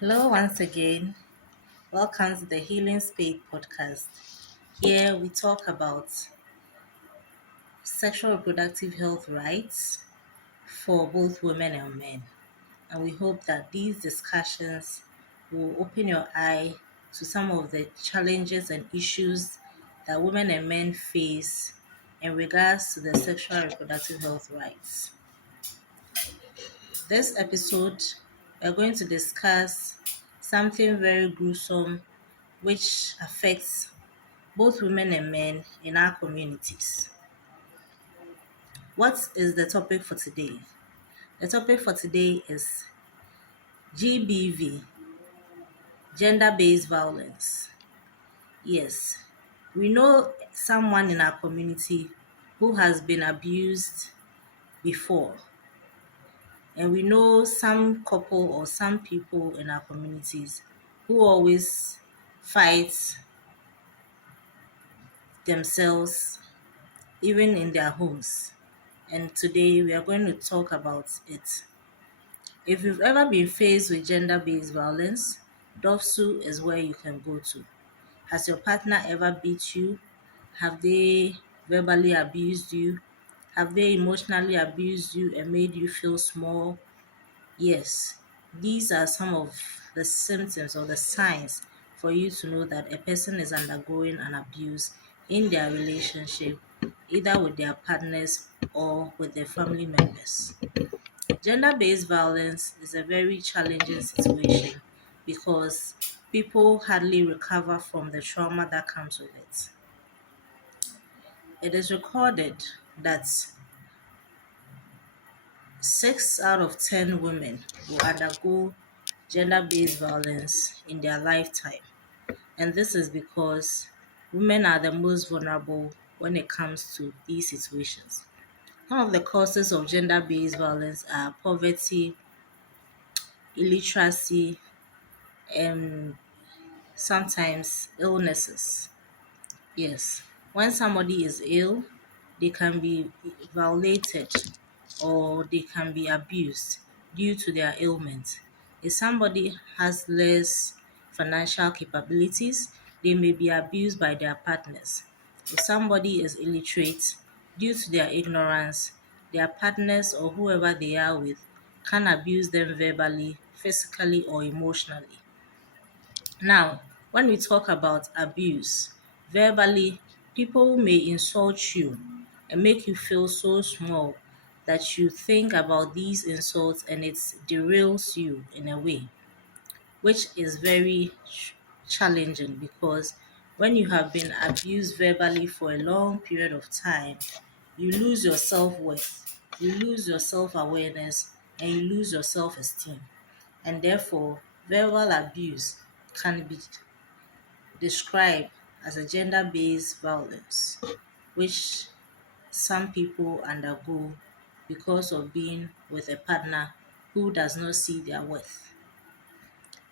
Hello, once again. Welcome to the Healing Spade podcast. Here we talk about sexual reproductive health rights for both women and men. And we hope that these discussions will open your eye to some of the challenges and issues that women and men face in regards to the sexual reproductive health rights. This episode, we're going to discuss something very gruesome which affects both women and men in our communities. What is the topic for today? The topic for today is GBV, gender based violence. Yes, we know someone in our community who has been abused before, and we know some couple or some people in our communities who always fight themselves even in their homes. And today we are going to talk about it. If you've ever been faced with gender based violence, DOFSU is where you can go to. Has your partner ever beat you? Have they verbally abused you? Have they emotionally abused you and made you feel small? Yes, these are some of the symptoms or the signs for you to know that a person is undergoing an abuse in their relationship, either with their partners or with their family members. Gender based violence is a very challenging situation because people hardly recover from the trauma that comes with it. It is recorded that 6 out of 10 women will undergo gender based violence in their lifetime. And this is because women are the most vulnerable when it comes to these situations. Some of the causes of gender based violence are poverty, illiteracy, and sometimes illnesses. Yes, when somebody is ill, they can be violated or they can be abused due to their ailment. If somebody has less financial capabilities, they may be abused by their partners. If somebody is illiterate, due to their ignorance, their partners or whoever they are with can abuse them verbally, physically, or emotionally. Now, when we talk about abuse, verbally, people may insult you and make you feel so small that you think about these insults and it derails you in a way, which is very challenging because when you have been abused verbally for a long period of time, you lose your self worth, you lose your self awareness, and you lose your self esteem. And therefore, verbal abuse can be described as a gender based violence, which some people undergo because of being with a partner who does not see their worth.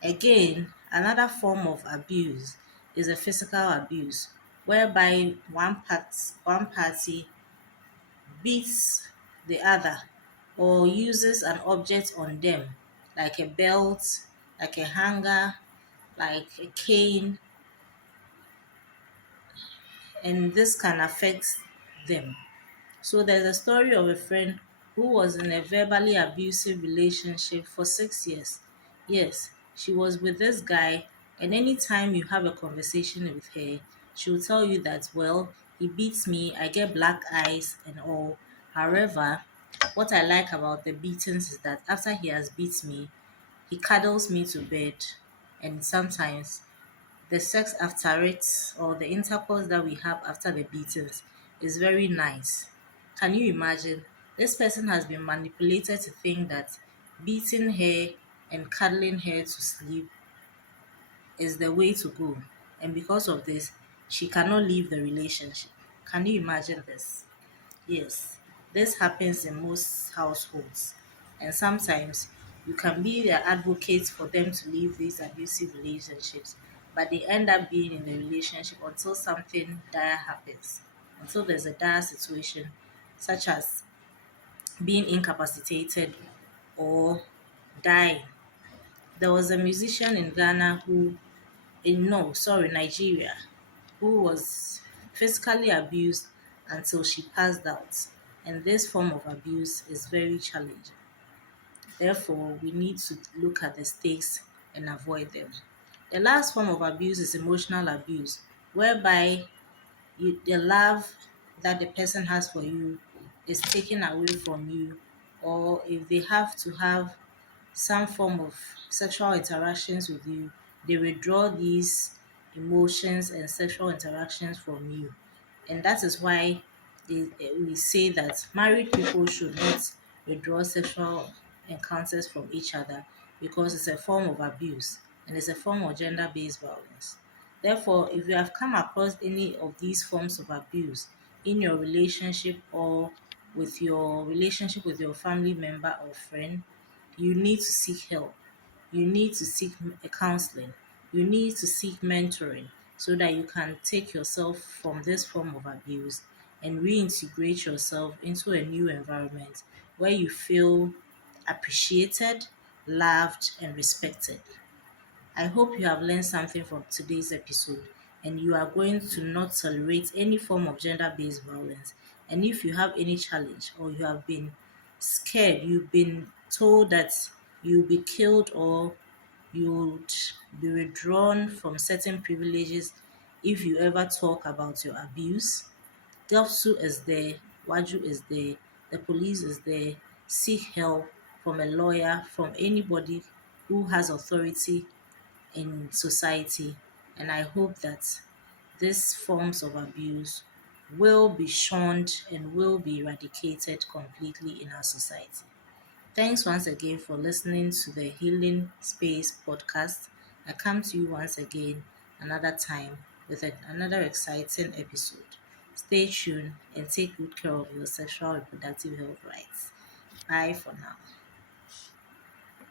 Again, another form of abuse is a physical abuse, whereby one party beats the other or uses an object on them, like a belt, like a hanger, like a cane, and this can affect them. So there's a story of a friend who was in a verbally abusive relationship for 6 years. Yes, she was with this guy, and anytime you have a conversation with her, she will tell you that, well, he beats me, I get black eyes and all. However, what I like about the beatings is that after he has beat me, he cuddles me to bed, and sometimes the sex after it or the intercourse that we have after the beatings is very nice. Can you imagine? This person has been manipulated to think that beating her and cuddling her to sleep is the way to go. And because of this, she cannot leave the relationship. Can you imagine this? Yes, this happens in most households. And sometimes you can be the advocate for them to leave these abusive relationships, but they end up being in the relationship until something dire happens, until there's a dire situation, such as being incapacitated or dying. There was a musician in Ghana who, in no, sorry, Nigeria, who was physically abused until she passed out. And this form of abuse is very challenging. Therefore, we need to look at the stakes and avoid them. The last form of abuse is emotional abuse, whereby the love that the person has for you is taken away from you, or if they have to have some form of sexual interactions with you, they withdraw these emotions and sexual interactions from you. And that is why we say that married people should not withdraw sexual encounters from each other, because it's a form of abuse and it's a form of gender based violence. Therefore, if you have come across any of these forms of abuse in your relationship, or with your family member or friend, you need to seek help. You need to seek counseling. You need to seek mentoring so that you can take yourself from this form of abuse and reintegrate yourself into a new environment where you feel appreciated, loved, and respected. I hope you have learned something from today's episode and you are going to not tolerate any form of gender based violence. And if you have any challenge, or you have been scared, you've been told that you'll be killed, or you'd be withdrawn from certain privileges if you ever talk about your abuse, GovSu is there, Waju is there, the police is there. Seek help from a lawyer, from anybody who has authority in society. And I hope that these forms of abuse will be shunned and will be eradicated completely in our society. Thanks once again for listening to the Healing Space podcast. I come to you once again another time with another exciting episode. Stay tuned and take good care of your sexual reproductive health rights. Bye for now.